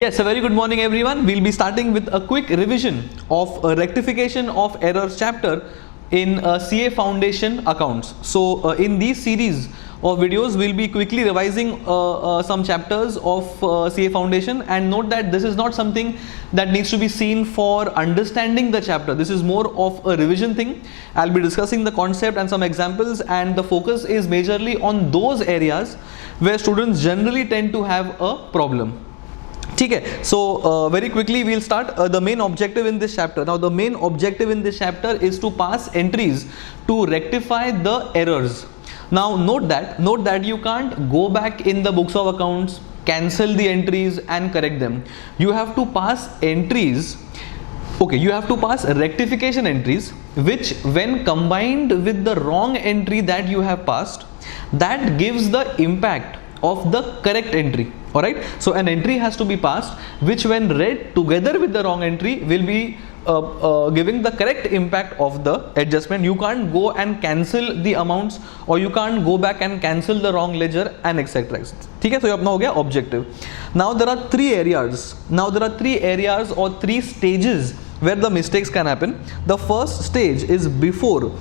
Yes, a very good morning everyone. We'll be starting with a quick revision of a rectification of errors chapter in CA Foundation accounts. So in these series of videos, we'll be quickly revising some chapters of CA Foundation, and note that this is not something that needs to be seen for understanding the chapter. This is more of a revision thing. I'll be discussing the concept and some examples, and the focus is majorly on those areas where students generally tend to have a problem. Okay, so very quickly we'll start the main objective in this chapter. Now the main objective in this chapter is to pass entries to rectify the errors. Now note that you can't go back in the books of accounts, cancel the entries and correct them. You have to pass entries. Okay, you have to pass rectification entries, which when combined with the wrong entry that you have passed, that gives the impact of the correct entry. Alright, so an entry has to be passed which when read together with the wrong entry will be giving the correct impact of the adjustment. You can't go and cancel the amounts, or you can't go back and cancel the wrong ledger and etc. Okay, so ये अपना हो गया objective. Now there are three areas or three stages where the mistakes can happen. The first stage is before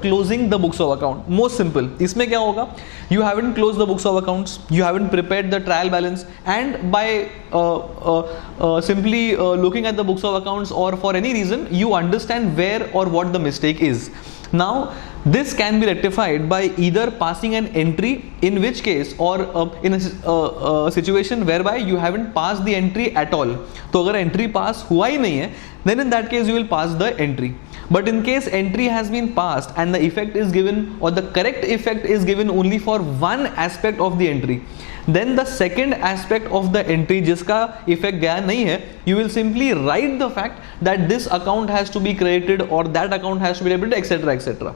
closing the books of account. Most simple. इसमें क्या होगा? You haven't closed the books of accounts, you haven't prepared the trial balance, and by simply looking at the books of accounts or for any reason, you understand where or what the mistake is. Now this can be rectified by either passing an entry, in which case, or in a situation whereby you haven't passed the entry at all. तो अगर entry pass हुआ ही नहीं है, then in that case you will pass the entry. But in case entry has been passed and the effect is given, or the correct effect is given only for one aspect of the entry, then the second aspect of the entry जिसका effect गया नहीं है, you will simply write the fact that this account has to be credited or that account has to be debited, etc. etc.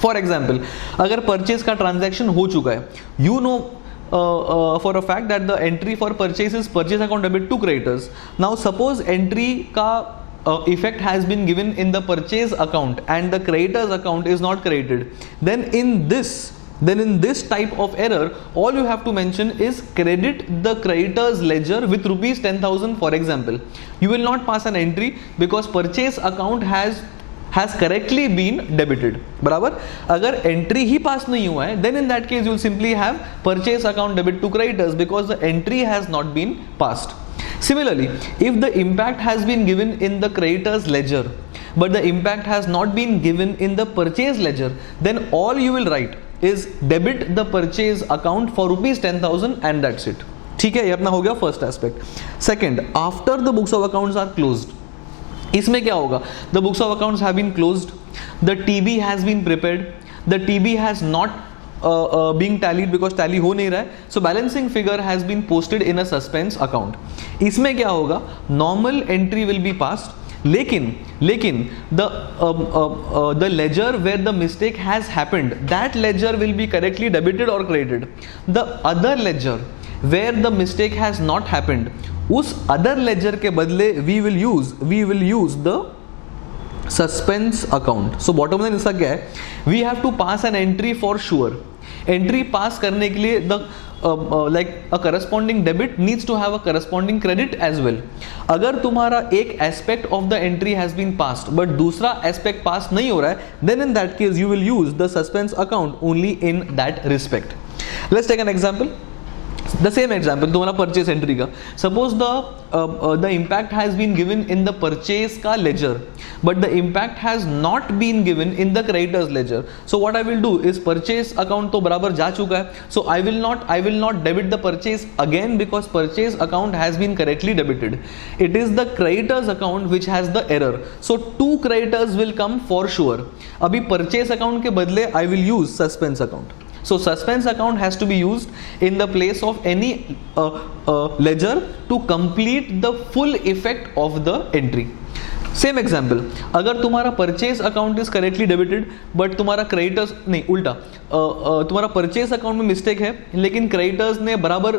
For example, अगर purchase का transaction हो चुका है, you know for a fact that the entry for purchase is purchase account debit to creditors. Now suppose entry का effect has been given in the purchase account and the creditors account is not credited, then in this type of error, all you have to mention is credit the creditors ledger with rupees 10,000 for example. You will not pass an entry because purchase account has correctly been debited. बराबर, अगर entry ही pass नहीं हुआ है, then in that case you will simply have purchase account debit to creditors because the entry has not been passed. Similarly, if the impact has been given in the creditors ledger but the impact has not been given in the purchase ledger, then all you will write is debit the purchase account for rupees 10,000 and that's it. ठीक है, ये अपना हो गया first aspect. Second, after the books of accounts are closed, इसमें क्या होगा? The books of accounts have been closed, the TB has been prepared, the TB has not being tallied because tally हो नहीं रहा है, so balancing figure has been posted in a suspense account. इसमें क्या होगा? Normal entry will be passed, लेकिन the ledger where the mistake has happened, that ledger will be correctly debited or credited. The other ledger where the mistake has not happened, उस other ledger के बदले we will use the suspense account. So bottom line इसका क्या है? We have to pass an entry for sure. Entry pass करने के लिए the like a corresponding debit needs to have a corresponding credit as well. अगर तुम्हारा एक aspect of the entry has been passed but दूसरा aspect pass नहीं हो रहा है, then in that case you will use the suspense account only in that respect. Let's take an example. The same example, तुम्हारा purchase entry का. Suppose the impact has been given in the purchase का ledger, but the impact has not been given in the creditors ledger. So what I will do is purchase account तो बराबर जा चुका है. So I will not debit the purchase again because purchase account has been correctly debited. It is the creditors account which has the error. So two creditors will come for sure. अभी purchase account के बदले I will use suspense account. So suspense account has to be used in the place of any ledger to complete the full effect of the entry. Same example, अगर तुम्हारा purchase account is correctly debited but तुम्हारा creditors नहीं, उल्टा, तुम्हारा purchase account में mistake है लेकिन creditors ने बराबर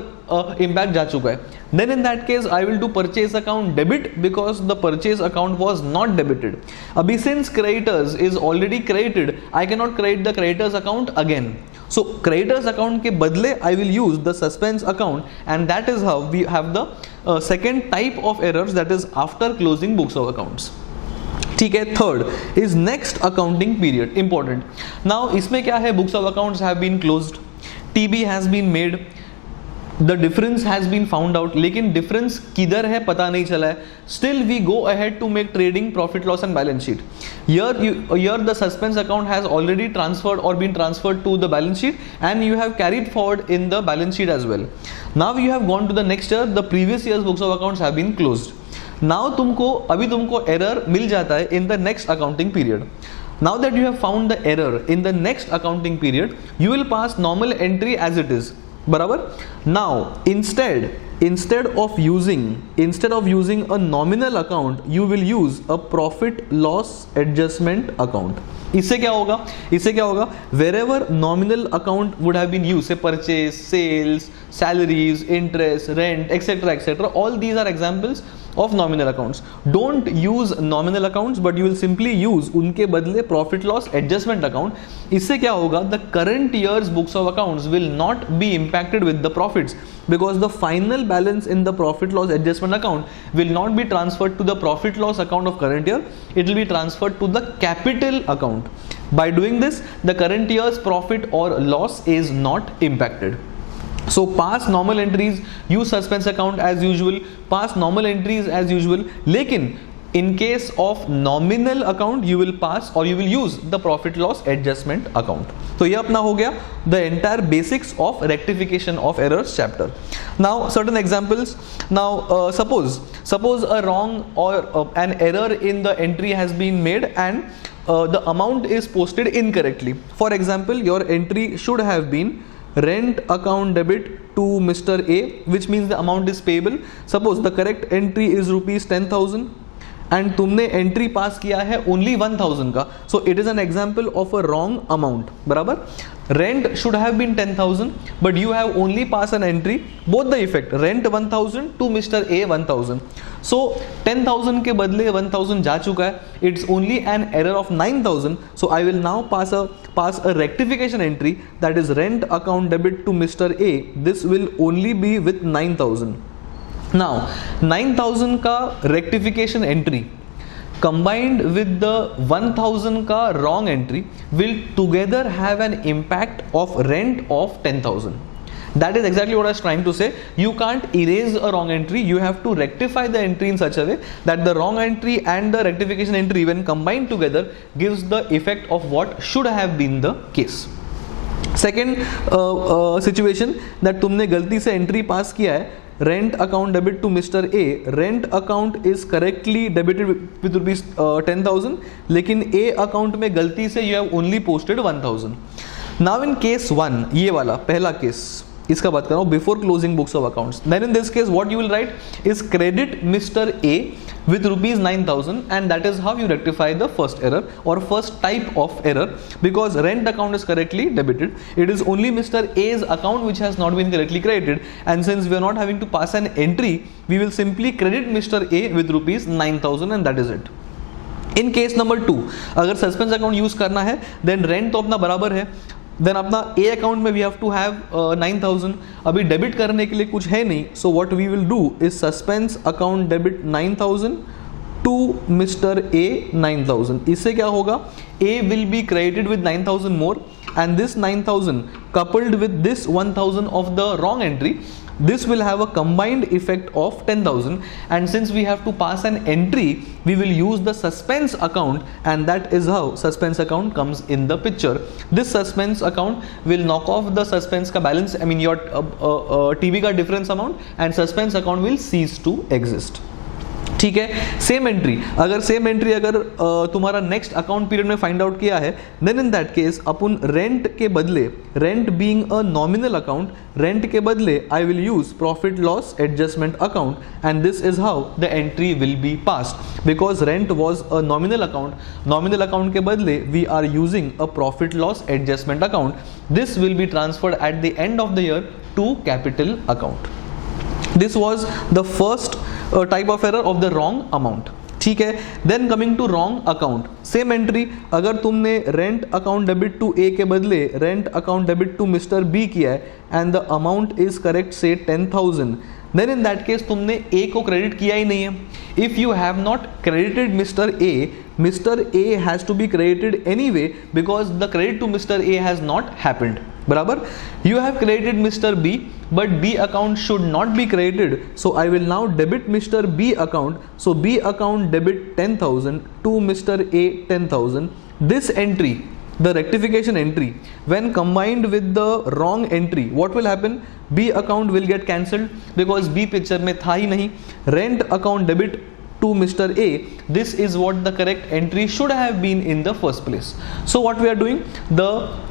impact जा चुका है, then in that case I will do purchase account debit because the purchase account was not debited. अभी since creditors is already credited, I cannot credit the creditors account again. So creditors account के बदले I will use the suspense account, and that is how we have the second type of errors, that is after closing books of accounts. ठीक है. Third is next accounting period. Important. Now इसमें क्या है, books of accounts have been closed, TB has been made, the difference has been found out, लेकिन difference किधर है पता नहीं चला है. Still we go ahead to make trading profit loss and balance sheet. Here the suspense account has already transferred or been transferred to the balance sheet, and you have carried forward in the balance sheet as well. Now you have gone to the next year, the previous year's books of accounts have been closed. Now अभी तुमको error मिल जाता है in the next accounting period. Now that you have found the error in the next accounting period, you will pass normal entry as it is. बराबर. Now instead of using a nominal account, you will use a profit loss adjustment account. इससे क्या होगा, wherever nominal account would have been used, say purchase, sales, salaries, interest, rent, etc., all these are examples of nominal accounts. Don't use nominal accounts, but you will simply use उनके बदले profit loss adjustment account. इससे क्या होगा, the current year's books of accounts will not be impacted with the profits, because the final balance in the profit loss adjustment account will not be transferred to the profit loss account of current year. It will be transferred to the capital account. By doing this, the current year's profit or loss is not impacted. So pass normal entries, use suspense account as usual, pass normal entries as usual, लेकिन in case of nominal account you will pass or you will use the profit loss adjustment account. तो ये अपना हो गया the entire basics of rectification of errors chapter. Now certain examples. Now suppose a wrong or an error in the entry has been made, and the amount is posted incorrectly. For example, your entry should have been rent account debit to Mr. A, which means the amount is payable. Suppose the correct entry is rupees 10,000 and तुमने entry pass किया है only 1,000 का, so it is an example of a wrong amount. बराबर. Rent should have been 10,000, but you have only passed an entry, both the effect, rent 1,000 to Mr. A 1,000. So 10,000 के बदले 1,000 जा चुका है. It's only an error of 9,000. So I will now pass a rectification entry, that is rent account debit to Mr. A. This will only be with 9,000. Now 9,000 का rectification entry combined with the 1,000 का wrong entry will together have an impact of rent of 10,000. That is exactly what I was trying to say. You can't erase a wrong entry. You have to rectify the entry in such a way that the wrong entry and the rectification entry, when combined together, gives the effect of what should have been the case. Second situation, that तुमने गलती से entry pass किया है, rent account debit to Mr. A. Rent account is correctly debited with rupees 10,000, लेकिन A account में गलती से you have only posted 1,000. Now in case 1, ये वाला पहला केस, इसका बात कर रहा हूँ, before closing books of accounts. Then in this case what you will write is credit mister A with rupees 9,000, and that is how you rectify the first error or first type of error, because rent account is correctly debited. It is only Mr. A's account which has not been correctly credited, and since we are not having to pass an entry, we will simply credit Mr. A with rupees 9,000, and that is it. In case number 2, अगर suspense account use करना है, then rent तो अपना बराबर है, then अपना A account में we have to have 9,000. अभी डेबिट करने के लिए कुछ है नहीं, so what we will do is suspense account debit 9,000 to mister A 9,000. इससे क्या होगा, A will be credited with 9,000 more, and this 9,000 coupled with this 1,000 of the wrong entry, this will have a combined effect of 10,000, and since we have to pass an entry, we will use the suspense account, and that is how suspense account comes in the picture. This suspense account will knock off the suspense ka balance, I mean your TV का difference amount, and suspense account will cease to exist. ठीक है. Same entry, अगर same entry अगर तुम्हारा next account period में find out किया है, then in that case अपन रेंट के बदले, rent being a nominal account, rent के बदले I will use profit loss adjustment account, and this is how the entry will be passed, because rent was a nominal account. Nominal account के बदले we are using a profit loss adjustment account. This will be transferred at the end of the year to capital account. This was the first type of error of the wrong amount. ठीक है। Then coming to wrong account, same entry, अगर तुमने rent account debit to A के बदले rent account debit to mister B किया है and the amount is correct से 10,000, then in that case तुमने ए को क्रेडिट किया ही नहीं है. If you have not credited mister A has to be credited anyway because the credit to mister A has not happened. बराबर. You have credited mister B but B account should not be credited, so I will now debit Mr. B account. So B account debit 10,000 to Mr. A 10,000. This entry, the rectification entry, when combined with the wrong entry, what will happen? B account will get cancelled because B picture में था ही नहीं. Rent account debit to Mr. A, this is what the correct entry should have been in the first place. So what we are doing, the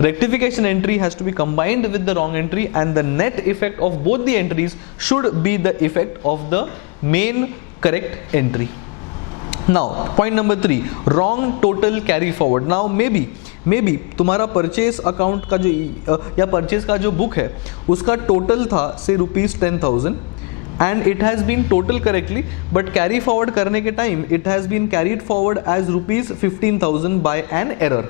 rectification entry has to be combined with the wrong entry and the net effect of both the entries should be the effect of the main correct entry. Now point number 3, wrong total carry forward. Now maybe तुम्हारा purchase account का जो या purchase का जो book है उसका total था से ₹10,000 and it has been total correctly, but carry forward करने के time it has been carried forward as ₹15,000 by an error.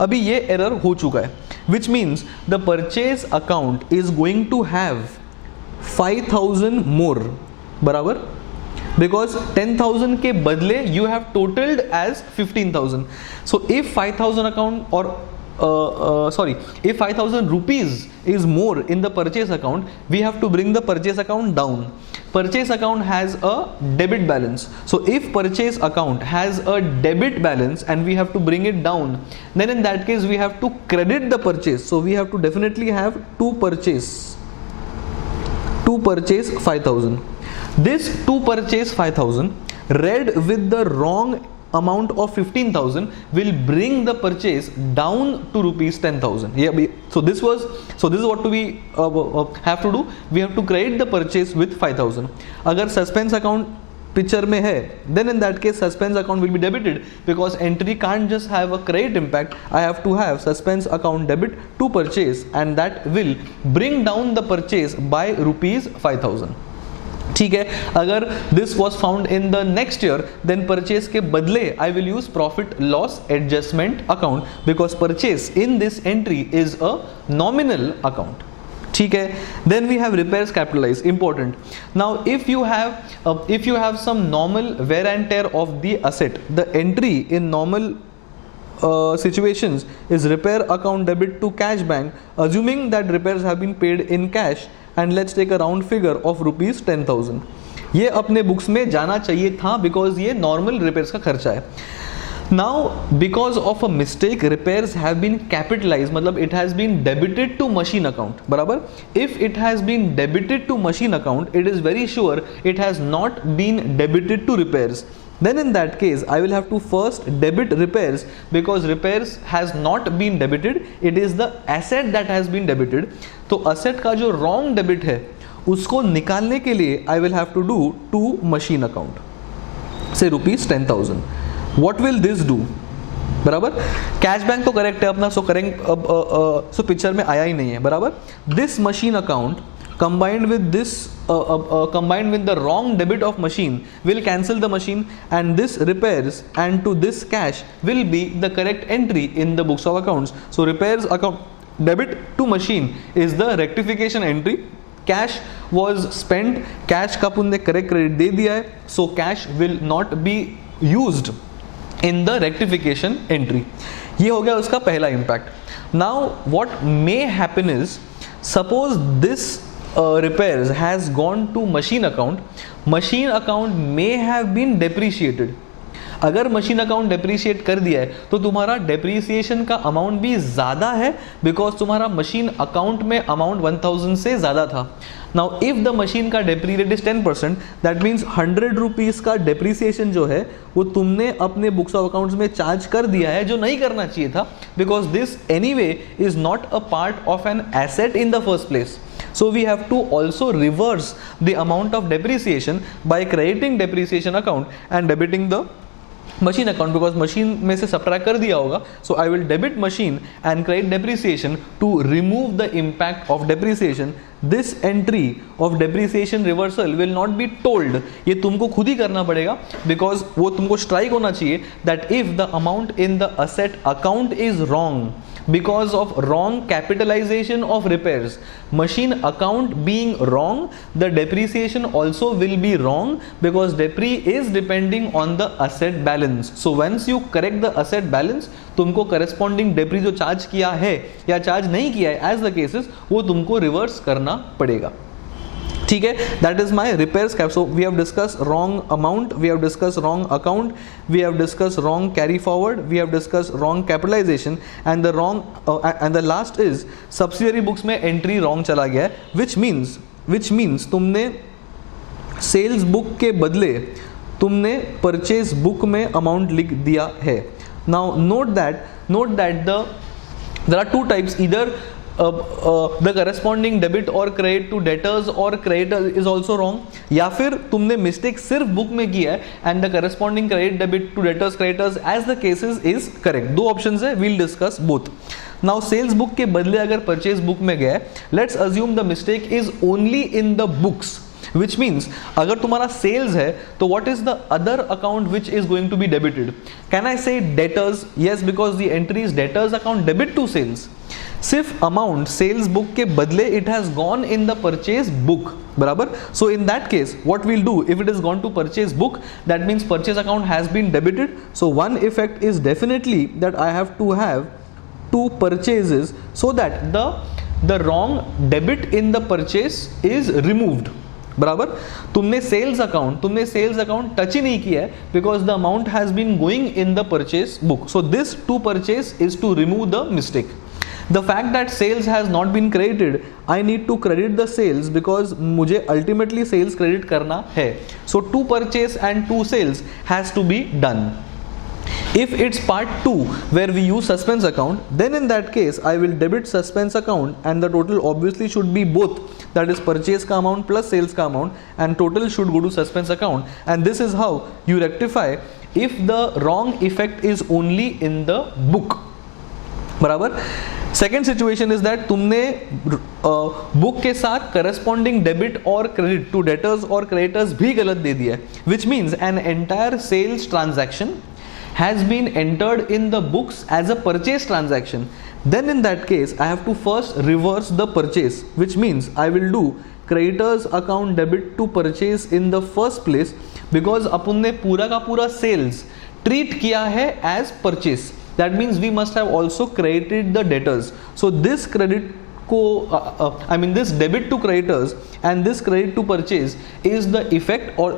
अभी ये error हो चुका है, which means the purchase account is going to have 5,000 more. बराबर, because 10,000 के बदले you have totaled as 15,000. So if 5,000 account or if 5,000 rupees is more in the purchase account, we have to bring the purchase account down. Purchase account has a debit balance. So if purchase account has a debit balance and we have to bring it down, then in that case we have to credit the purchase. So we have to definitely have to purchase 5,000. This to purchase 5,000 read with the wrong amount of 15,000 will bring the purchase down to ₹10,000. Yeah, so this is what we have to do. We have to credit the purchase with 5,000. अगर suspense account picture में है, then in that case suspense account will be debited because entry can't just have a credit impact. I have to have suspense account debit to purchase and that will bring down the purchase by ₹5,000. ठीक है. अगर this was found in the next year, then purchase के बदले I will use profit loss adjustment account because purchase in this entry is a nominal account. ठीक है. Then we have repairs capitalized. Important. Now if you have some normal wear and tear of the asset, the entry in normal situations is repair account debit to cash bank, assuming that repairs have been paid in cash. And let's take a round figure of ₹10,000. ये अपने books में जाना चाहिए था because ये normal repairs का खर्चा है. Now because of a mistake repairs have been capitalise, मतलब it has been debited to machine account. बराबर. If it has been debited to machine account it is very sure it has not been debited to repairs. Then in that case I will have to first debit repairs because repairs has not been debited, it is the asset that has been debited. तो asset का जो wrong debit है उसको निकालने के लिए I will have to do to machine account से ₹10,000. What will this do? बराबर. कैश बैंक तो करेक्ट है अपना, सो करेंगे, सो पिक्चर में आया ही नहीं है. बराबर. This machine account combined with the wrong debit of machine will cancel the machine and this repairs and to this cash will be the correct entry in the books of accounts. So repairs account debit to machine is the rectification entry. Cash was spent, cash का पुनः correct credit दे दिया है, so cash will not be used in the rectification entry. ये हो गया उसका पहला impact. Now what may happen is, suppose this repairs has gone to machine account may have been depreciated. अगर मशीन अकाउंट डेप्रीशिएट कर दिया है तो तुम्हारा डेप्रीसिएशन का अमाउंट भी ज़्यादा है बिकॉज तुम्हारा मशीन अकाउंट में अमाउंट 1,000 से ज़्यादा था. नाउ इफ द मशीन का डेप्री रेट इज 10%, दैट मीन्स ₹100 का डेप्रीसिएशन जो है वो तुमने अपने बुक्स ऑफ अकाउंट्स में चार्ज कर दिया है जो नहीं करना चाहिए था because this anyway is not a part of an asset in the first place. So we have to also reverse the amount of depreciation by crediting depreciation account and debiting the machine account because machine में से subtract कर दिया होगा. So I will debit machine and credit depreciation to remove the impact of depreciation. this entry of depreciation reversal will not be told. ये तुमको खुद ही करना पड़ेगा, because वो तुमको strike होना चाहिए that if the amount in the asset account is wrong because of wrong capitalization of repairs, machine account being wrong, the depreciation also will be wrong because depre is depending on the asset balance. So once you correct the asset balance, तुमको corresponding depre जो charge किया है या charge नहीं किया है as the cases, वो तुमको रिवर्स करना पड़ेगा. ठीक है, that is my repairs cap. So we have discussed wrong amount, we have discussed wrong account, we have discussed wrong carry forward, we have discussed wrong capitalization, and the wrong and the last is subsidiary books में entry wrong चला गया है, which means तुमने sales book के बदले तुमने purchase book में amount लिख दिया है. Now note that there are two types, either the corresponding debit or credit to debtors or creditor is also wrong, या फिर तुमने mistake सिर्फ book में किया है and the corresponding credit debit to debtors creditors as the cases is correct. दो options है, we'll discuss both. Now sales book के बदले अगर purchase book में गया है, let's assume the mistake is only in the books, which means अगर तुम्हारा sales है तो what is the other account which is going to be debited? Can I say debtors? Yes, because the entry is debtors account debit to sales. सिर्फ amount sales book के बदले it has gone in the purchase book, बराबर. So in that case what will do, if it is gone to purchase book, that means purchase account has been debited. So one effect is definitely that I have to have to purchases so that the wrong debit in the purchase is removed, बराबर. तुमने sales account touch ही नहीं किया है because the amount has been going in the purchase book. So this to purchase is to remove the mistake. The fact that sales has not been credited, I need to credit the sales because मुझे ultimately sales credit करना है. So to purchase and to sales has to be done. If it's part 2 where we use suspense account, then in that case I will debit suspense account and the total obviously should be both, that is purchase का amount plus sales का amount, and total should go to suspense account. And this is how you rectify if the wrong effect is only in the book, बराबर. Second situation is that तुमने book के साथ corresponding debit और credit to debtors और creditors भी गलत दे दिया है, which means an entire sales transaction has been entered in the books as a purchase transaction. Then in that case I have to first reverse the purchase, which means I will do creditors account debit to purchase in the first place because अपन ने पूरा का पूरा sales treat किया है as purchase. That means we must have also credited the debtors. So this credit this debit to creditors and this credit to purchase is the effect or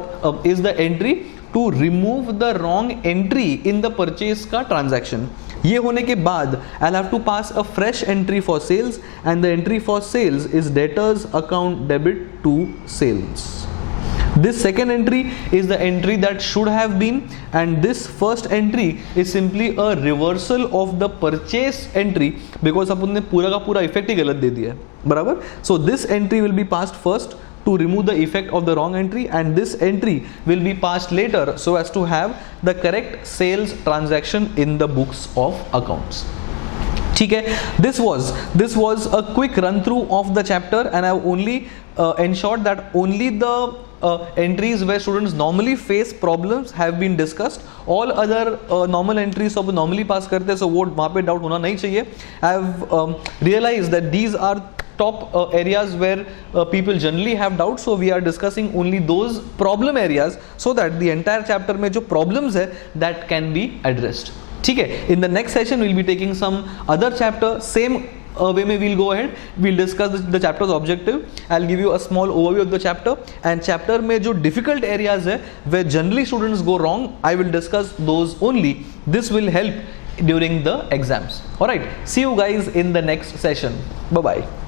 is the entry to remove the wrong entry in the purchase का transaction. ये होने के बाद I'll have to pass a fresh entry for sales and the entry for sales is debtors account debit to sales. This second entry is the entry that should have been, and this first entry is simply a reversal of the purchase entry because अपन ने पूरा का पूरा effect ही गलत दे दिया है, बराबर. So this entry will be passed first to remove the effect of the wrong entry, and this entry will be passed later so as to have the correct sales transaction in the books of accounts. ठीक है, this was a quick run through of the chapter and I have only ensured that only the entries where students normally face problems have been discussed. All other normal entries सब normally pass करते हैं, so वो वहाँ पे doubt होना नहीं चाहिए. I have realized that these are top areas where people generally have doubts, so we are discussing only those problem areas so that the entire chapter में जो problems है that can be addressed. ठीक है, in the next session we'll be taking some other chapter, same way में we'll go ahead, we'll discuss the chapter's objective. I'll give you a small overview of the chapter, and chapter में जो difficult areas है where generally students go wrong, I will discuss those only. This will help during the exams. Alright, see you guys in the next session. Bye bye.